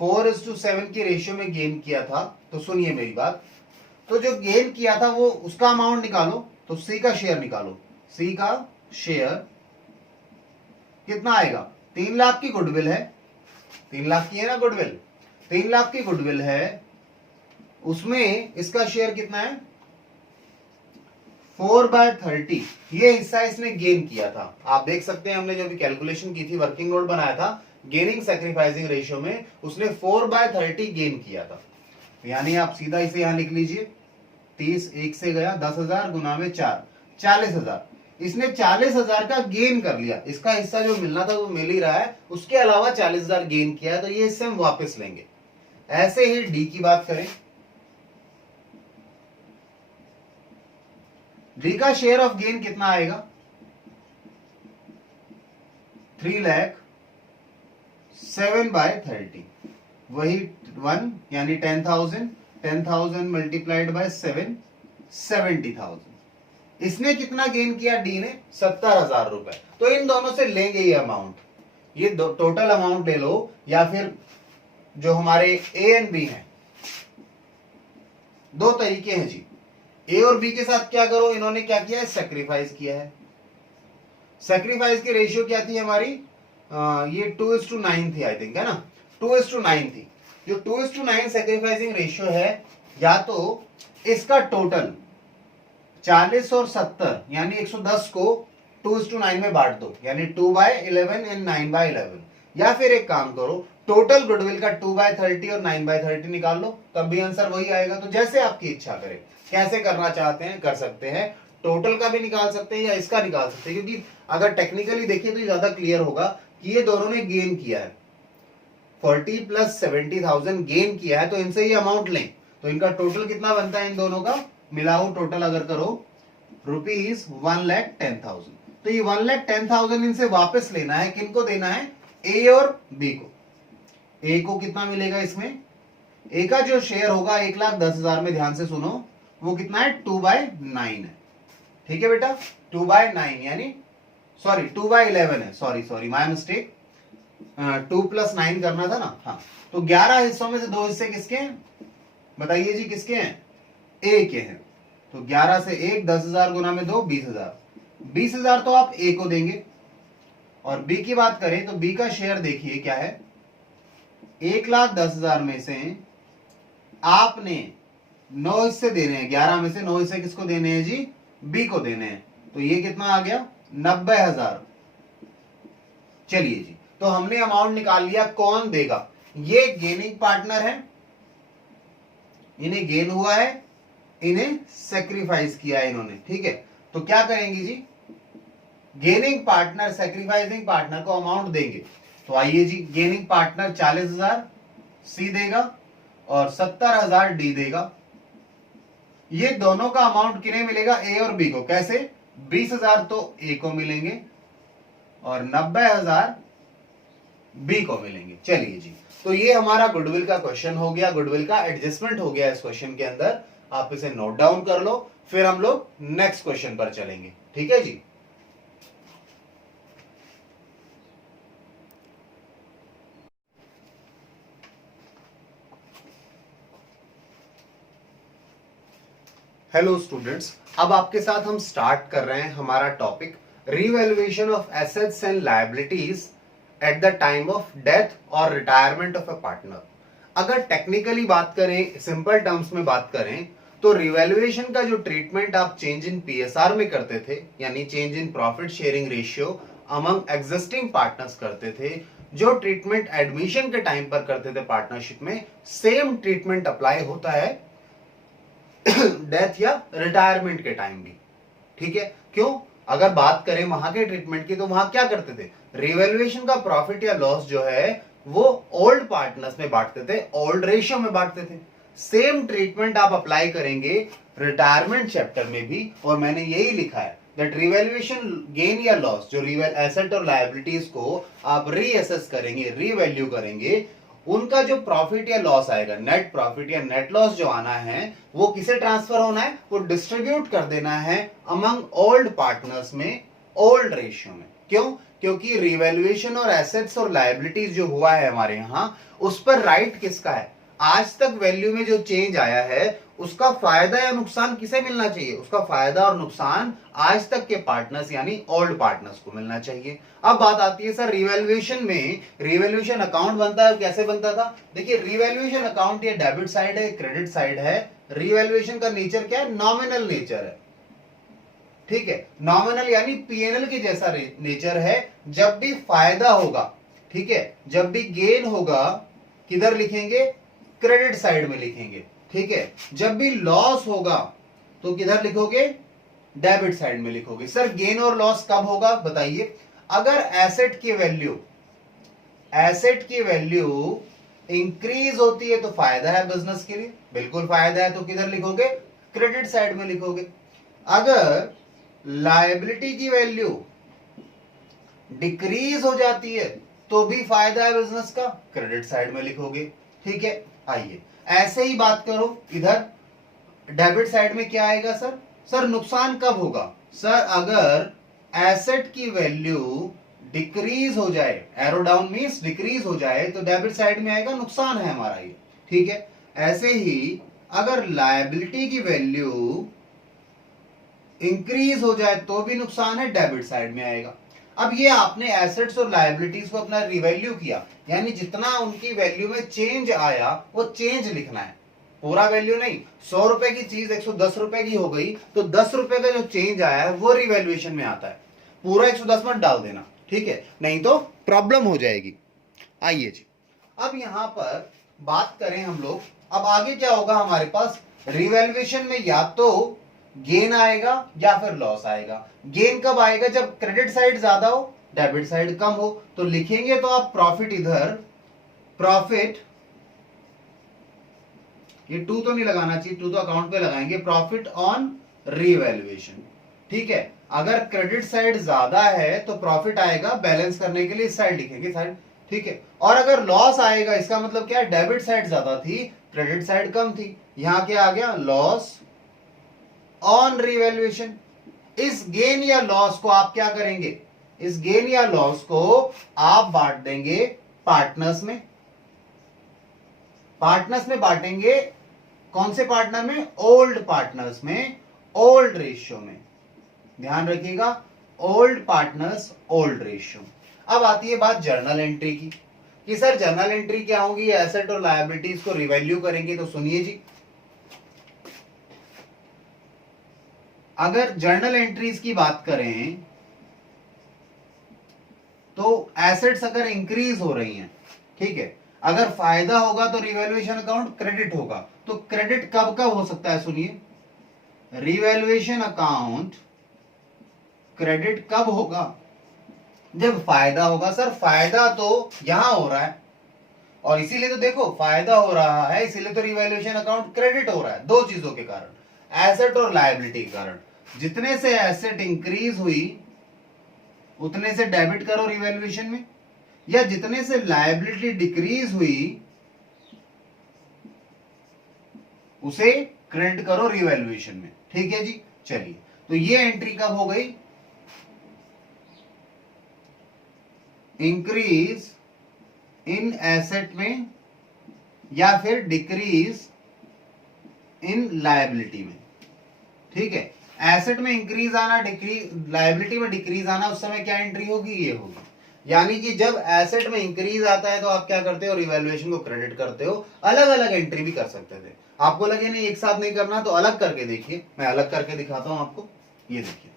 4:7 की रेशियो में गेन किया था। तो सुनिए मेरी बात, तो जो गेन किया था वो उसका अमाउंट निकालो, तो सी का शेयर निकालो। सी का शेयर कितना आएगा, 3 लाख की गुडविल है, 3 लाख की है ना गुडविल, 3 लाख की गुडविल है, उसमें इसका शेयर कितना है 4/30 ये हिस्सा इसने गेन किया था। आप देख सकते हैं हमने जो भी कैलकुलेशन की थी, वर्किंग नोट बनाया था गेनिंग सैक्रिफाइसिंग रेशियो में, उसने 4/30 गेन किया था। यानी आप सीधा इसे यहां लिख लीजिए, 30 1 से गया, 10,000 गुना में 4, 40,000। इसने 40,000 का गेन कर लिया, इसका हिस्सा जो मिलना था वो मिल ही रहा है, उसके अलावा 40,000 गेन किया है, तो ये हिस्से हम वापस लेंगे। ऐसे ही डी की बात करें, डी का शेयर ऑफ गेन कितना आएगा, 3,07/30, वही 1 यानी 10,000, 10,000 मल्टीप्लाइड बाय 7, 70,000। इसने कितना गेन किया, डी ने 70,000 रुपए। तो इन दोनों से लेंगे ये अमाउंट, ये टोटल अमाउंट ले लो, या फिर जो हमारे ए एंड बी हैं, दो तरीके हैं जी। ए और बी के साथ क्या करो, इन्होंने क्या किया है, सेक्रीफाइस किया है। सेक्रीफाइस की रेशियो क्या थी हमारी, ये 2:9 थी आई थिंक, है ना, 2:9 थी। जो 2:9 सेक्रीफाइसिंग रेशियो है, या तो इसका टोटल 40 और 70 यानी 110 को 2:9 में बांट दो, यानी 2/11 एंड 9/11, या फिर एक काम करो, टोटल गुडविल का 2/30 और 9/30 निकाल लो, तब भी आंसर वही आएगा। तो जैसे आपकी इच्छा करे, कैसे करना चाहते हैं कर सकते हैं, टोटल का भी निकाल सकते हैं या इसका निकाल सकते हैं, क्योंकि अगर टेक्निकली देखिए तो ज्यादा क्लियर होगा कि ये दोनों ने गेन किया है, 40 + 70,000 गेन किया है, तो इनसे ये अमाउंट लें, तो इनका टोटल कितना बनता है, इन दोनों का मिलाओ टोटल अगर करो, ₹1,10,000। तो ये 1,10,000 इनसे वापस लेना है, किनको देना है, ए और बी को। ए को कितना मिलेगा इसमें, ए का जो शेयर होगा 1,10,000 में, ध्यान से सुनो, वो कितना है, 2/9 है। ठीक है बेटा, 2/9 यानी सॉरी 2/11 है, सॉरी माय मिस्टेक, 2 + 9 करना था ना, हाँ। तो 11 हिस्सों में से 2 हिस्से किसके हैं, बताइए जी, किसके हैं, ए के हैं। तो 11 से 1, 10,000 गुना में 2, 20,000। 20,000 तो आप ए को देंगे। और बी की बात करें तो बी का शेयर देखिए क्या है, 1,10,000 में से आपने 9 हिस्से देने हैं, 11 में से 9 हिस्से किसको देने हैं जी, बी को देने हैं। तो ये कितना आ गया, 90,000। चलिए जी, तो हमने अमाउंट निकाल लिया, कौन देगा, ये गेनिंग पार्टनर है, इन्हें गेन हुआ है, इन्हें सेक्रीफाइस किया है इन्होंने, ठीक है। तो क्या करेंगे जी, गेनिंग पार्टनर सेक्रीफाइसिंग पार्टनर को अमाउंट देंगे। तो आइए जी, गेनिंग पार्टनर 40,000 सी देगा और 70,000 डी देगा। ये दोनों का अमाउंट किन्हें मिलेगा, ए और बी को। कैसे, 20,000 तो ए को मिलेंगे और 90,000 बी को मिलेंगे। चलिए जी, तो ये हमारा गुडविल का क्वेश्चन हो गया, गुडविल का एडजस्टमेंट हो गया इस क्वेश्चन के अंदर। आप इसे नोट डाउन कर लो, फिर हम लोग नेक्स्ट क्वेश्चन पर चलेंगे, ठीक है जी। हेलो स्टूडेंट्स, अब आपके साथ हम स्टार्ट कर रहे हैं हमारा topic revaluation of assets and liabilities at the time of death और रिटायरमेंट ऑफ अ पार्टनर। अगर टेक्निकली बात करें, सिंपल टर्म्स में बात करें, तो रिवैल्यूएशन का जो ट्रीटमेंट आप चेंज इन पीएसआर में करते थे, यानी change in profit sharing ratio among existing partners करते थे, जो ट्रीटमेंट एडमिशन के टाइम पर करते थे पार्टनरशिप में, सेम ट्रीटमेंट अप्लाई होता है डेथ या रिटायरमेंट के टाइम भी, ठीक है। क्यों, अगर बात करें वहां के ट्रीटमेंट की, तो वहां क्या करते थे, रिवैल्यूएशन का प्रॉफिट या लॉस जो है वो ओल्ड पार्टनर्स में बांटते थे, ओल्ड रेशियो में बांटते थे। सेम ट्रीटमेंट आप अप्लाई करेंगे रिटायरमेंट चैप्टर में भी, और मैंने यही लिखा है दैट रिवैल्यूएशन गेन या लॉस, जो एसेट और लायबिलिटीज को आप रीअसेस करेंगे, रीवैल्यू करेंगे, उनका जो प्रॉफिट या लॉस आएगा, नेट प्रॉफिट या नेट लॉस जो आना है, वो किसे ट्रांसफर होना है, वो डिस्ट्रीब्यूट कर देना है अमंग ओल्ड पार्टनर्स में, ओल्ड रेशियो में। क्यों, क्योंकि रिवैल्यूएशन और एसेट्स और लायबिलिटीज जो हुआ है हमारे यहां, उस पर राइट किसका है, आज तक वैल्यू में जो चेंज आया है उसका फायदा या नुकसान किसे मिलना चाहिए, उसका फायदा और नुकसान आज तक के पार्टनर्स यानी ओल्ड पार्टनर्स को मिलना चाहिए। अब बात आती है सर रिवैल्यूएशन में, रिवैल्यूएशन अकाउंट बनता है, कैसे बनता था, देखिए रिवैल्यूएशन अकाउंट ये डेबिट साइड है, क्रेडिट साइड है। रिवैल्यूएशन का नेचर क्या है, नॉमिनल नेचर है, ठीक है। नॉमिनल यानी पीएनएल के जैसा नेचर है। जब भी फायदा होगा, ठीक है, जब भी गेन होगा किधर लिखेंगे, क्रेडिट साइड में लिखेंगे, ठीक है। जब भी लॉस होगा तो किधर लिखोगे, डेबिट साइड में लिखोगे। सर गेन और लॉस कब होगा बताइए, अगर एसेट की वैल्यू इंक्रीज होती है तो फायदा है बिजनेस के लिए, बिल्कुल फायदा है, तो किधर लिखोगे, क्रेडिट साइड में लिखोगे। अगर लायबिलिटी की वैल्यू डिक्रीज हो जाती है तो भी फायदा है बिजनेस का, क्रेडिट साइड में लिखोगे, ठीक है। आइए ऐसे ही बात करो इधर डेबिट साइड में क्या आएगा सर, सर नुकसान कब होगा, सर अगर एसेट की वैल्यू डिक्रीज हो जाए, एरो डाउन मींस डिक्रीज हो जाए, तो डेबिट साइड में आएगा, नुकसान है हमारा ये, ठीक है। ऐसे ही अगर लायबिलिटी की वैल्यू इंक्रीज हो जाए तो भी नुकसान है, डेबिट साइड में आएगा। अब ये आपने एसेट्स और लायबिलिटीज को अपना रिवैल्यू किया, यानी जितना उनकी वैल्यू में चेंज आया वो चेंज लिखना है, पूरा वैल्यू नहीं। 100 रुपए की चीज 110 रुपए की हो गई तो 10 रुपए का जो चेंज आया है वो रिवैल्यूएशन में आता है, पूरा 110 मत डाल देना, ठीक है, नहीं तो प्रॉब्लम हो जाएगी। आइए जी, अब यहां पर बात करें हम लोग, अब आगे क्या होगा हमारे पास, रिवैल्यूएशन में या तो गेन आएगा या फिर लॉस आएगा। गेन कब आएगा, जब क्रेडिट साइड ज्यादा हो, डेबिट साइड कम हो, तो लिखेंगे तो आप प्रॉफिट, इधर प्रॉफिट, ये टू तो नहीं लगाना चाहिए, टू तो अकाउंट पे लगाएंगे, प्रॉफिट ऑन रिवैल्यूएशन, ठीक है। अगर क्रेडिट साइड ज्यादा है तो प्रॉफिट आएगा, बैलेंस करने के लिए इस साइड लिखेंगे साइड, ठीक है। और अगर लॉस आएगा इसका मतलब क्या है, डेबिट साइड ज्यादा थी, क्रेडिट साइड कम थी, यहां क्या आ गया, लॉस ऑन रिवैल्यूएशन। इस गेन या लॉस को आप क्या करेंगे, इस गेन या लॉस को आप बांट देंगे पार्टनर्स में, बांटेंगे, कौन से पार्टनर में, ओल्ड पार्टनर्स में, ओल्ड रेशियो में, ध्यान रखिएगा, ओल्ड पार्टनर्स ओल्ड रेशियो। अब आती है बात जर्नल एंट्री की, कि सर जर्नल एंट्री क्या होगी, एसेट और लायबिलिटीज को रिवैल्यू करेंगे। तो सुनिए जी, अगर जर्नल एंट्रीज की बात करें तो एसेट्स अगर इंक्रीज हो रही हैं, ठीक है, अगर फायदा होगा तो रिवैल्यूएशन अकाउंट क्रेडिट होगा। तो क्रेडिट कब कब हो सकता है, सुनिए, रिवैल्यूएशन अकाउंट क्रेडिट कब होगा, जब फायदा होगा। सर फायदा तो यहां हो रहा है, और इसीलिए तो देखो फायदा हो रहा है, इसीलिए तो रिवैल्यूएशन अकाउंट क्रेडिट हो रहा है, दो चीजों के कारण, एसेट और लायबिलिटी के कारण। जितने से एसेट इंक्रीज हुई उतने से डेबिट करो रिवैल्यूएशन में, या जितने से लायबिलिटी डिक्रीज हुई उसे क्रेडिट करो रिवैल्यूएशन में, ठीक है जी। चलिए, तो ये एंट्री कब हो गई, इंक्रीज इन एसेट में या फिर डिक्रीज इन लायबिलिटी में, ठीक है। एसेट में इंक्रीज आना, डिक्रीज, लायबिलिटी में डिक्रीज आना, उस समय क्या एंट्री होगी, ये होगी। यानी कि जब एसेट में इंक्रीज आता है तो आप क्या करते हो, रिवैल्यूएशन को क्रेडिट करते हो। अलग अलग एंट्री भी कर सकते थे, आपको लगे नहीं एक साथ नहीं करना तो अलग करके देखिए, मैं अलग करके दिखाता हूं आपको। ये देखिए,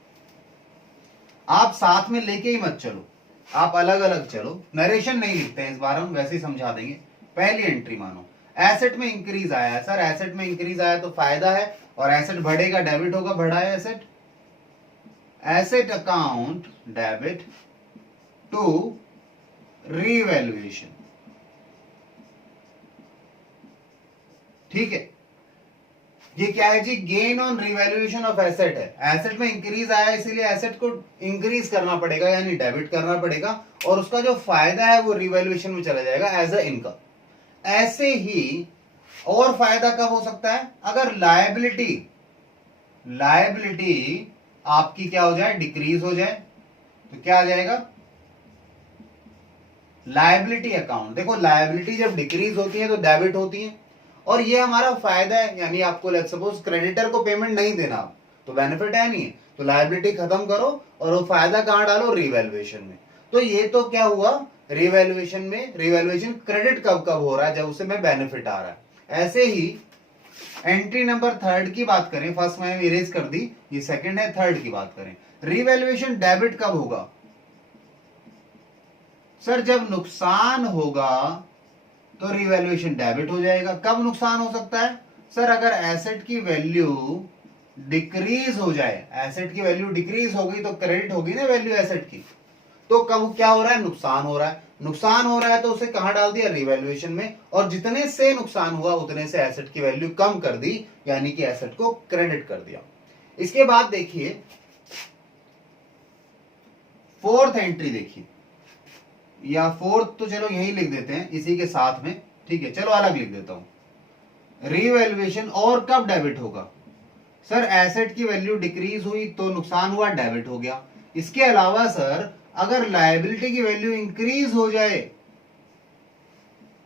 आप साथ में लेके ही मत चलो, आप अलग अलग चलो, नरेशन नहीं लिखते हैं इस बार, हम वैसे ही समझा देंगे। पहली एंट्री मानो एसेट में इंक्रीज आया है, सर एसेट में इंक्रीज आया तो फायदा है, और एसेट बढ़ेगा डेबिट होगा, बढ़ा है asset, asset account debit to revaluation, ठीक है। ये क्या है जी, gain on revaluation of asset है। एसेट में इंक्रीज आया इसीलिए एसेट को इंक्रीज करना पड़ेगा, यानी डेबिट करना पड़ेगा, और उसका जो फायदा है वो रिवैल्यूएशन में चला जाएगा एज अ इनकम। ऐसे ही और फायदा कब हो सकता है, अगर लायबिलिटी आपकी क्या हो जाए, डिक्रीज हो जाए, तो क्या आ जाएगा, लायबिलिटी अकाउंट। देखो लायबिलिटी जब डिक्रीज होती है तो डेबिट होती है, और ये हमारा फायदा है, यानी आपको लेट्स सपोज क्रेडिटर को पेमेंट नहीं देना तो बेनिफिट है नहीं है, तो लायबिलिटी खत्म करो और वो फायदा कहां डालो, रिवैल्यूएशन में। तो ये तो क्या हुआ, रिवैल्यूएशन में, रिवैल्यूएशन क्रेडिट कब कब हो रहा है, जब उसे में बेनिफिट आ रहा है। ऐसे ही एंट्री नंबर थर्ड की बात करें, फर्स्ट मैंने इरेज कर दी, ये सेकंड है, थर्ड की बात करें, रिवैल्यूएशन डेबिट कब होगा? सर जब नुकसान होगा तो रिवैल्यूएशन डेबिट हो जाएगा। कब नुकसान हो सकता है? सर अगर एसेट की वैल्यू डिक्रीज हो जाए, एसेट की वैल्यू डिक्रीज हो गई तो क्रेडिट होगी ना वैल्यू एसेट की, तो कब क्या हो रहा है? नुकसान हो रहा है। नुकसान हो रहा है तो उसे कहां डाल दिया? रिवैल्यूएशन में, और जितने से नुकसान हुआ उतने से एसेट की वैल्यू कम कर दी, यानी कि एसेट को क्रेडिट कर दिया। इसके बाद देखिए फोर्थ एंट्री देखिए, या फोर्थ तो चलो यही लिख देते हैं इसी के साथ में, ठीक है, चलो अलग लिख देता हूं। रिवैल्यूएशन और कब डेबिट होगा? सर एसेट की वैल्यू डिक्रीज हुई तो नुकसान हुआ, डेबिट हो गया। इसके अलावा सर अगर लायबिलिटी की वैल्यू इंक्रीज हो जाए,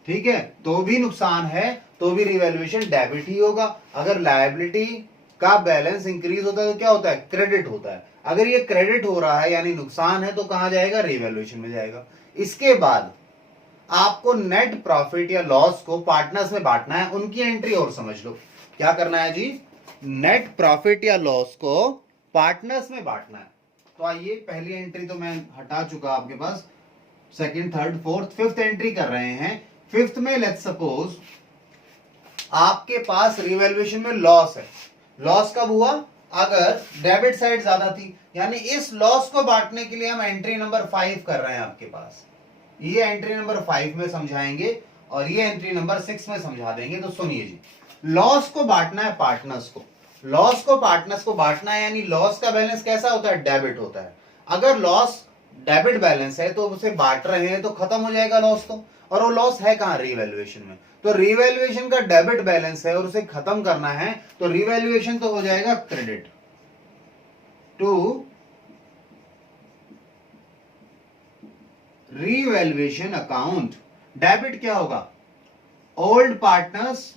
ठीक है, तो भी नुकसान है, तो भी रिवैल्यूएशन डेबिट ही होगा। अगर लायबिलिटी का बैलेंस इंक्रीज होता है तो क्या होता है? क्रेडिट होता है। अगर ये क्रेडिट हो रहा है यानी नुकसान है तो कहां जाएगा? रिवैल्यूएशन में जाएगा। इसके बाद आपको नेट प्रॉफिट या लॉस को पार्टनर्स में बांटना है, उनकी एंट्री और समझ लो। क्या करना है जी? नेट प्रॉफिट या लॉस को पार्टनर्स में बांटना है। तो आइए पहली एंट्री तो मैं हटा चुका आपके पास, second, third, fourth, fifth entry कर रहे हैं। फिफ्थ में लेट्स सपोज आपके पास रिवैल्यूएशन में लॉस है। लॉस कब हुआ? अगर डेबिट साइड ज्यादा थी, यानी इस लॉस को बांटने के लिए हम एंट्री नंबर 5 कर रहे हैं आपके पास। ये एंट्री नंबर 5 में समझाएंगे और ये एंट्री नंबर 6 में समझा देंगे। तो सुनिए जी, लॉस को बांटना है पार्टनर्स को, लॉस को पार्टनर्स को बांटना है, यानी लॉस का बैलेंस कैसा होता है? डेबिट होता है। अगर लॉस डेबिट बैलेंस है तो उसे बांट रहे हैं तो खत्म हो जाएगा लॉस तो, और वो लॉस है कहां? रिवैल्यूएशन में। तो रिवैल्यूएशन का डेबिट बैलेंस है और उसे खत्म करना है, तो रिवैल्यूएशन तो हो जाएगा credit to revaluation account. Debit क्या होगा? ओल्ड पार्टनर्स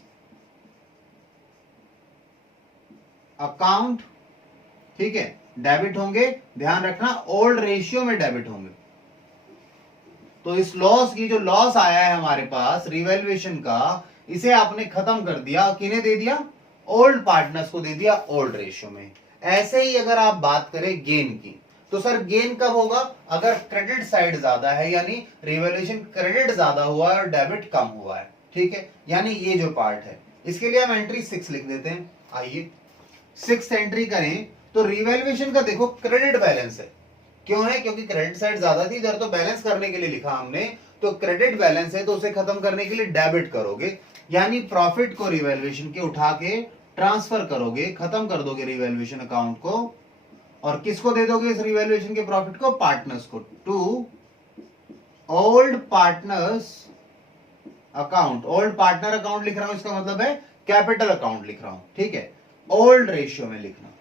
अकाउंट, ठीक है, डेबिट होंगे, ध्यान रखना ओल्ड रेशियो में डेबिट होंगे। तो इस लॉस की, जो लॉस आया है हमारे पास रिवैल्यूएशन का, इसे आपने खत्म कर दिया, किन्हें दे दिया? ओल्ड पार्टनर्स को दे दिया ओल्ड रेशियो में। ऐसे ही अगर आप बात करें गेन की, तो सर गेन कब होगा? अगर क्रेडिट साइड ज्यादा है, यानी रिवैल्यूएशन क्रेडिट ज्यादा हुआ है और डेबिट कम हुआ है, ठीक है, यानी ये जो पार्ट है, इसके लिए हम एंट्री 6 लिख देते हैं। आइए 6th एंट्री करें तो रिवैल्यूएशन का देखो क्रेडिट बैलेंस है। क्यों है? क्योंकि क्रेडिट साइड ज्यादा थी, इधर तो बैलेंस करने के लिए लिखा हमने, तो क्रेडिट बैलेंस है तो उसे खत्म करने के लिए डेबिट करोगे, यानी प्रॉफिट को रिवैल्यूएशन के उठा के ट्रांसफर करोगे, खत्म कर दोगे रिवैल्यूएशन अकाउंट को, और किसको दे दोगे इस रिवैल्यूएशन के प्रॉफिट को? पार्टनर्स को, to old partners account. Old partner account लिख रहा हूं, इसका मतलब है कैपिटल अकाउंट लिख रहा हूं, ठीक है, ओल्ड रेशियो में लिखना।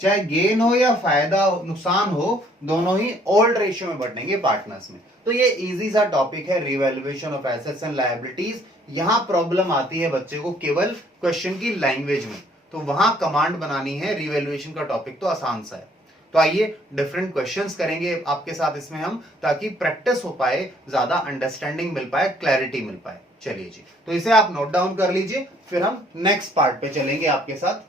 चाहे गेन हो या फायदा हो, नुकसान हो, दोनों ही ओल्ड रेशियो में बटेंगे पार्टनर्स में। तो ये इजी सा टॉपिक है, revaluation of assets and liabilities. यहां प्रॉब्लम आती है बच्चे को केवल क्वेश्चन की लैंग्वेज में, तो वहां कमांड बनानी है। रिवैल्यूएशन का टॉपिक तो आसान सा है। तो आइए डिफरेंट क्वेश्चंस करेंगे आपके साथ इसमें हम, ताकि प्रैक्टिस हो पाए, ज्यादा अंडरस्टैंडिंग मिल पाए, क्लैरिटी मिल पाए। चलिए जी, तो इसे आप नोट डाउन कर लीजिए, फिर हम नेक्स्ट पार्ट पे चलेंगे आपके साथ।